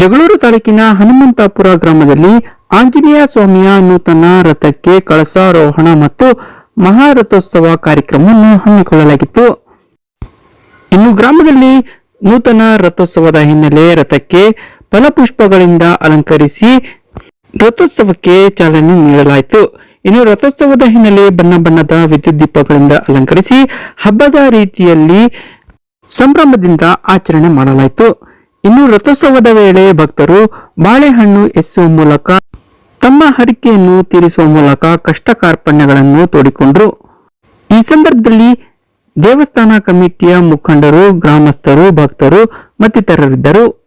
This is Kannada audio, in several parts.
ಜಗಳೂರು ತಾಲೂಕಿನ ಹನುಮಂತಾಪುರ ಗ್ರಾಮದಲ್ಲಿ ಆಂಜನೇಯ ಸ್ವಾಮಿಯ ನೂತನ ರಥಕ್ಕೆ ಕಳಸಾರೋಹಣ ಮತ್ತು ಮಹಾರಥೋತ್ಸವ ಕಾರ್ಯಕ್ರಮವನ್ನು ಹಮ್ಮಿಕೊಳ್ಳಲಾಗಿತ್ತು. ಇನ್ನು ಗ್ರಾಮದಲ್ಲಿ ನೂತನ ರಥೋತ್ಸವದ ಹಿನ್ನೆಲೆ ರಥಕ್ಕೆ ಫಲಪುಷ್ಪಗಳಿಂದ ಅಲಂಕರಿಸಿ ರಥೋತ್ಸವಕ್ಕೆ ಚಾಲನೆ ನೀಡಲಾಯಿತು. ಇನ್ನು ರಥೋತ್ಸವದ ಹಿನ್ನೆಲೆ ಬಣ್ಣ ಬಣ್ಣದ ವಿದ್ಯುತ್ ದೀಪಗಳಿಂದ ಅಲಂಕರಿಸಿ ಹಬ್ಬದ ರೀತಿಯಲ್ಲಿ ಸಂಭ್ರಮದಿಂದ ಆಚರಣೆ ಮಾಡಲಾಯಿತು. ಇನ್ನು ರಥೋತ್ಸವದ ವೇಳೆ ಭಕ್ತರು ಬಾಳೆಹಣ್ಣು ಎಸೆಯುವ ಮೂಲಕ ತಮ್ಮ ಹರಿಕೆಯನ್ನು ತೀರಿಸುವ ಮೂಲಕ ಕಷ್ಟ ಕಾರ್ಪಣ್ಯಗಳನ್ನು ತೋಡಿಕೊಂಡರು. ಈ ಸಂದರ್ಭದಲ್ಲಿ ದೇವಸ್ಥಾನ ಕಮಿಟಿಯ ಮುಖಂಡರು, ಗ್ರಾಮಸ್ಥರು, ಭಕ್ತರು ಮತ್ತಿತರರಿದ್ದರು.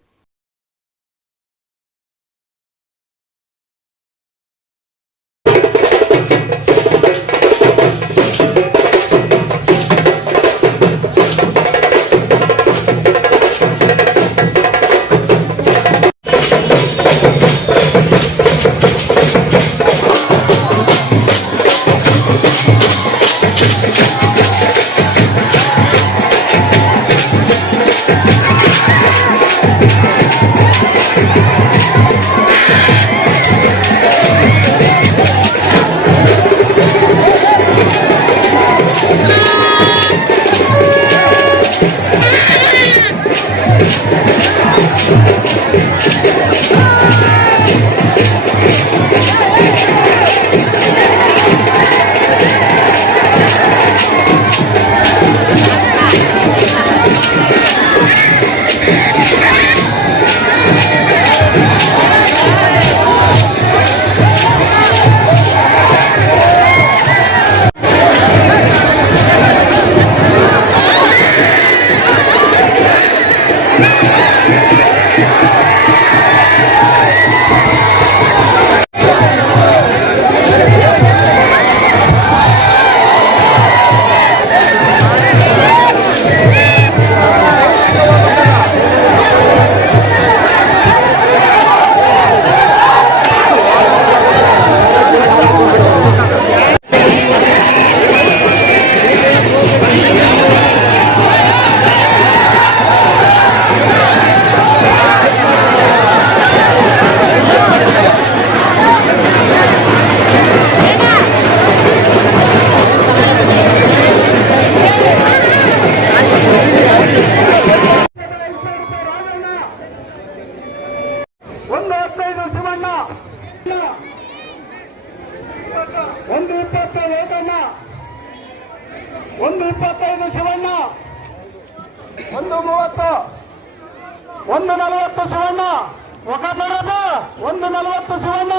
ಒಂದು ಇಪ್ಪತ್ತೈದು ಏಕಣ್ಣ ಒಂದು ಇಪ್ಪತ್ತೈದು ಶಿವಣ್ಣ. ಒಂದು ಮೂವತ್ತು. ಒಂದು ನಲವತ್ತು ಶಿವಣ್ಣ. ಒಕ್ಕ ಒಂದು ನಲವತ್ತು ಶಿವಣ್ಣ.